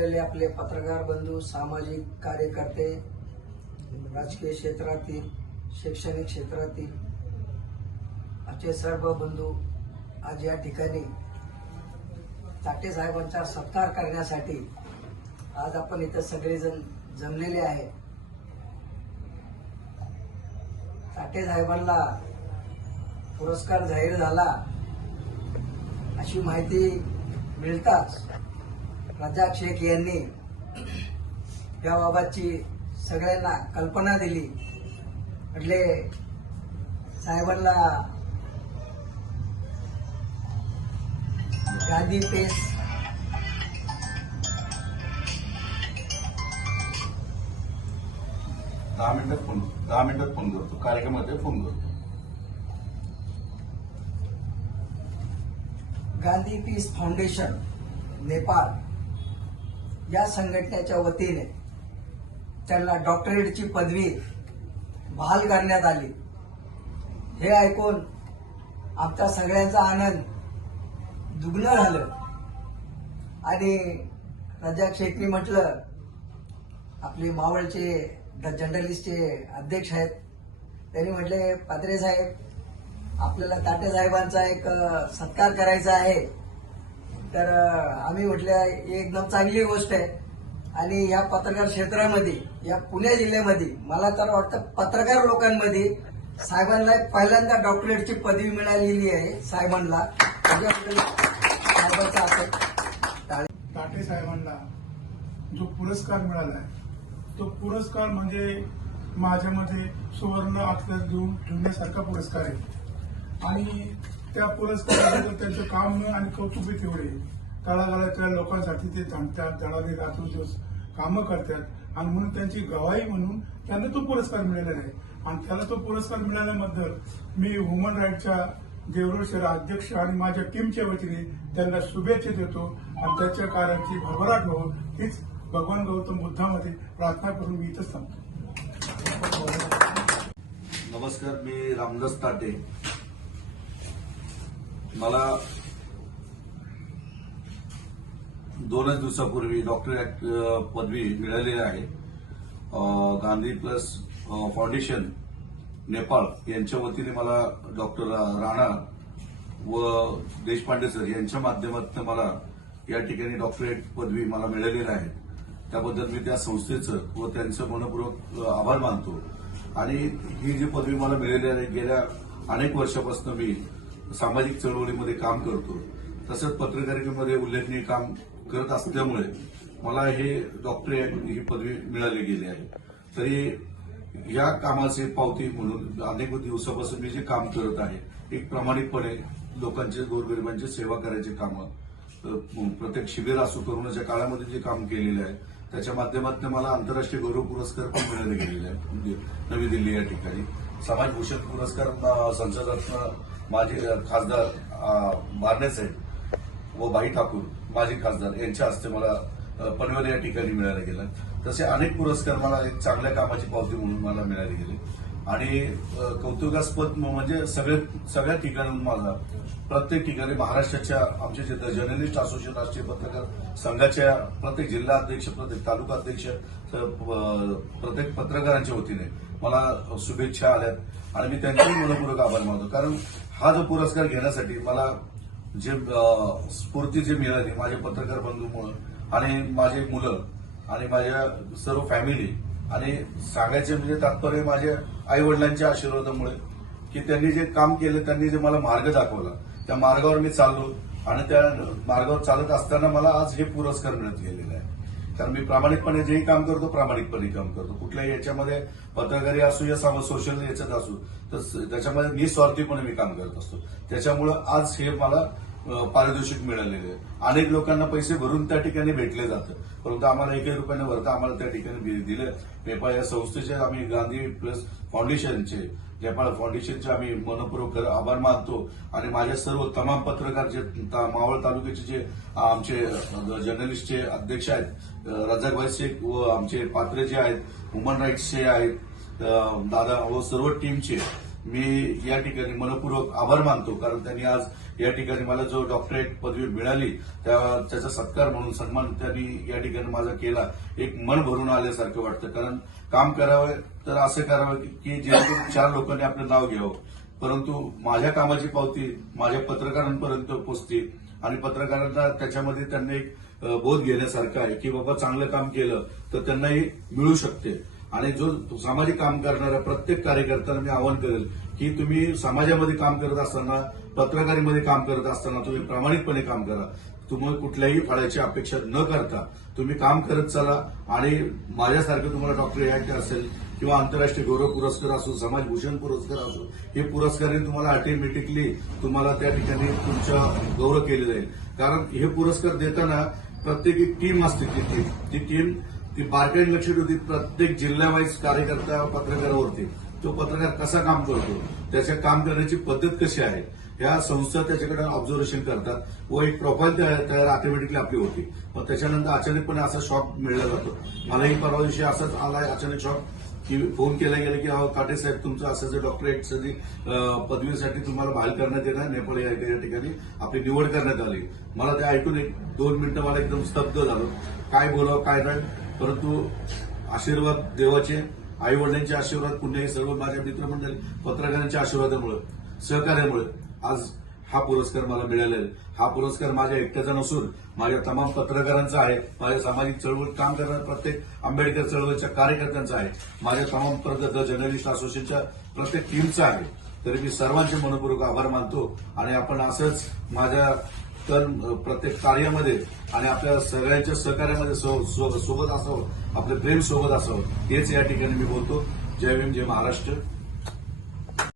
जमलेले आपले पत्रकार बंधू सामाजिक कार्यकर्ते राजकीय क्षेत्रातील शैक्षणिक क्षेत्रातील आमचे सर्व बंधू आज या ठिकाणी ताटे साहेबांचा सत्कार करण्यासाठी आज आपण इथं सगळेजण जमलेले आहे. ताटे साहेबांना पुरस्कार जाहीर झाला अशी माहिती मिळताच रजाक शेख यांनी याबाबतची सगळ्यांना कल्पना दिली. म्हटले साहेबांना गांधी पेस दहा मिनिटात फोन दहा मिनिटात फोन करतो. कार्यक्रमात फोन करतो. Gandhi peace foundation Nepal. या संघटनेच्या वतीने त्यांना डॉक्टरेटची पदवी बहाल करण्यात आली. हे ऐकून आमचा सगळ्यांचा आनंद दुग्न झालं. आणि रजाक शेट्टी म्हटलं आपले मावळचे द जर्नलिस्टचे अध्यक्ष आहेत. त्यांनी म्हटले पात्रे साहेब आपल्याला ताटे साहेबांचा एक सत्कार करायचा आहे. तर आम्ही म्हटलं एकदम चांगली गोष्ट आहे. आणि या पत्रकार क्षेत्रामध्ये या पुणे जिल्ह्यामध्ये मला तर वाटतं पत्रकार लोकांमध्ये साहेबांना पहिल्यांदा डॉक्टरेटची पदवी मिळालेली आहे साहेबांना. साहेबांचा असं ताटे साहेबांना जो पुरस्कार मिळाला आहे तो पुरस्कार म्हणजे माझ्यामध्ये सुवर्ण अक्षर देऊन ठेवण्यासारखा पुरस्कार आहे. आणि त्या पुरस्काराबद्दल त्यांचं काम आणि कौतुक तेवढे. तळागाळातल्या तळागाळाच्या लोकांसाठी ते थांबतात दळाने रात्र दिवस कामं करतात. आणि म्हणून त्यांची गवाही म्हणून त्यांना तो पुरस्कार मिळालेला आहे. आणि त्याला तो पुरस्कार मिळाल्याबद्दल मी ह्युमन राईटच्या देवरोड शहर अध्यक्ष आणि माझ्या टीमच्या वतीने त्यांना शुभेच्छा देतो. आणि त्याच्या कार्याची भरभराट हो हीच भगवान गौतम बुद्धामध्ये प्रार्थना करून मी इथंच थांबतो. नमस्कार मी रामदास ताटे. मला दोनच दिवसापूर्वी डॉक्टरेट पदवी मिळालेली आहे. गांधी प्लस फाउंडेशन नेपाळ यांच्या वतीने मला डॉक्टर राणा व देशपांडे सर यांच्या माध्यमातून मला या ठिकाणी डॉक्टरेट पदवी मला मिळालेली आहे. त्याबद्दल मी त्या संस्थेचं व त्यांचं मनपूर्वक आभार मानतो. आणि ही जी पदवी मला मिळालेली आहे गेल्या अनेक वर्षापासून मी सामाजिक चळवळीमध्ये काम करतो. तसंच पत्रकारितेमध्ये उल्लेखनीय काम करत असल्यामुळे मला हे डॉक्टरेट ही पदवी मिळाली गेली आहे. तरी या कामाचे पावती म्हणून अनेक दिवसापासून मी जे काम करत आहे एक प्रामाणिकपणे लोकांचे गोरगरिबांची सेवा करायचे कामं प्रत्येक शिबिर असो करोनाच्या काळामध्ये जे काम केलेलं आहे त्याच्या माध्यमातून मला आंतरराष्ट्रीय गौरव पुरस्कार पण मिळाले गेलेले आहेत. म्हणजे नवी दिल्ली या ठिकाणी. समाजभूषण पुरस्कार संसदात माझे खासदार अ, साहेब व बाई ठाकूर माजी खासदार यांच्या हस्ते मला पनवेल या ठिकाणी मिळाला गेला. तसे अनेक पुरस्कार मला एक चांगल्या कामाची पावती म्हणून मला मिळाली गेली. आणि कौतुकास्पद म्हणजे सगळे सगळ्या ठिकाणाहून माझा प्रत्येक ठिकाणी महाराष्ट्राच्या आमचे जे जर्नलिस्ट असोसिएशन राष्ट्रीय पत्रकार संघाच्या प्रत्येक जिल्हा अध्यक्ष प्रत्येक तालुका अध्यक्ष प्रत्येक पत्रकारांच्या वतीने मला शुभेच्छा आल्यात. आणि मी त्यांचेही मनपूर्वक आभार मानतो. कारण हा जो पुरस्कार घेण्यासाठी मला जे स्फूर्ती जे मिळाली माझे पत्रकार बंधूमुळे आणि माझे मुलं आणि माझ्या सर्व फॅमिली आणि सांगायचे म्हणजे तात्पर्य माझ्या आई वडिलांच्या आशीर्वादामुळे की त्यांनी जे काम केलं त्यांनी जे मला मार्ग दाखवला त्या मार्गावर मी चाललो आणि त्या मार्गावर चालत असताना मला आज हे पुरस्कार मिळत गेलेले आहे. कारण मी प्रामाणिकपणे जेही काम करतो प्रामाणिकपणे काम करतो. कुठल्याही याच्यामध्ये पत्रकारी असू या साम- सोशल याच्यात असू तर त्याच्यामध्ये निस्वार्थीपणे मी काम करत असतो. त्याच्यामुळं आज हे मला पारितोषिक मिळालेले. आहे अनेक लोकांना पैसे भरून त्या ठिकाणी भेटले जातं. परंतु आम्हाला एकही रुपयाने भरता आम्हाला त्या ठिकाणी दिलं. नेपाळ या संस्थेचे आम्ही गांधी प्लस फाउंडेशनचे नेपाळ फाउंडेशनचे आम्ही मनपूर्वक कर- आभार मानतो. आणि माझ्या सर्व तमाम पत्रकार जे ता- मावळ तालुक्याचे जे आमचे जर्नलिस्टचे अध्यक्ष आहेत अ, रजाकभाई शेख व आमचे पात्रे जे आहेत ह्युमन राईट्सचे आहेत दादा व सर्व टीमचे मी या ठिकाणी मनपूर्वक आभार मानतो कारण त्यांनी आज या ठिकाणी मला जो डॉक्टरेट पदवी मिळाली त्याचा सत्कार म्हणून सन्मान त्यांनी या ठिकाणी माझा केला. एक मन भरून आल्यासारखं वाटतं कारण काम करावं तर असं करावं की- जेणेकरून चार लोकांनी आपलं नाव घ्यावं. परंतु माझ्या कामाची पावती माझ्या पत्रकारांपर्यंत पोचते आणि पत्रकारांना त्याच्यामध्ये त्यांना एक बोध घेण्यासारखं आहे की बाबा चांगलं काम केलं तर त्यांनाही मिळू शकते. आणि जो सामाजिक काम करणाऱ्या प्रत्येक कार्यकर्त्यांना मी आवाहन करेल की तुम्ही समाजामध्ये काम करत असताना पत्रकारीमध्ये काम करत असताना तुम्ही प्रामाणिकपणे काम करा. तुम्ही कुठल्याही फळाची अपेक्षा न करता तुम्ही काम करत चला आणि माझ्यासारखं तुम्हाला डॉक्टर यायचं असेल किंवा आंतरराष्ट्रीय गौरव पुरस्कार असो समाजभूषण पुरस्कार असो हे पुरस्कार तुम्हाला ऑटोमॅटिकली तुम्हाला त्या ठिकाणी तुमचा गौरव केले जाईल. कारण हे पुरस्कार देताना प्रत्येक एक टीम असते ती टीम ती टीम ती बारकाईने लक्ष होती प्रत्येक जिल्ह्यावाईज कार्यकर्ता पत्रकारावरती. तो पत्रकार कसा काम करतो? त्याच्या काम करण्याची पद्धत कशी आहे? ह्या संस्था त्याच्याकडे ऑब्झर्वेशन करतात. व एक प्रोफाईल तयार ऑटोमॅटिकली आपली होती. मग त्याच्यानंतर अचानकपणे असा शॉक मिळला जातो. मलाही परवा दिवशी असाच आला अचानक शॉक की फोन केला गेला की अहो काटे साहेब तुमचं असं जे डॉक्टरेटसाठी पदवीसाठी तुम्हाला बहाल करण्यात येणार. नेपाळ या ठिकाणी आपली निवड करण्यात आली. मला ते ऐकून एक दोन मिनिटं मला एकदम स्तब्ध झालो. काय बोलावं? काय नाही? परंतु आशीर्वाद देवाचे आई वडिलांचे आशीर्वाद पुण्याही सर्व माझ्या मित्रमंडळी पत्रकारांच्या आशीर्वादामुळे सहकार्यामुळे आज हा पुरस्कार मला मिळालेला आहे. हा पुरस्कार माझ्या एकट्याचा नसून माझ्या तमाम पत्रकारांचा आहे. माझ्या सामाजिक चळवळ काम करणाऱ्या प्रत्येक आंबेडकर चळवळीच्या कार्यकर्त्यांचा आहे. माझ्या तमाम प्रगत जर्नलिस्ट असोसिएशनच्या प्रत्येक टीमचा आहे. तरी मी सर्वांचे मनपूर्वक आभार मानतो आणि आपण असंच माझ्या तर प्रत्येक कार्यामध्ये आणि आपल्या सगळ्यांच्या सहकार्यामध्ये सोबत असावं आपलं प्रेम सोबत असावं हेच या ठिकाणी मी बोलतो. जय भीम जय महाराष्ट्र.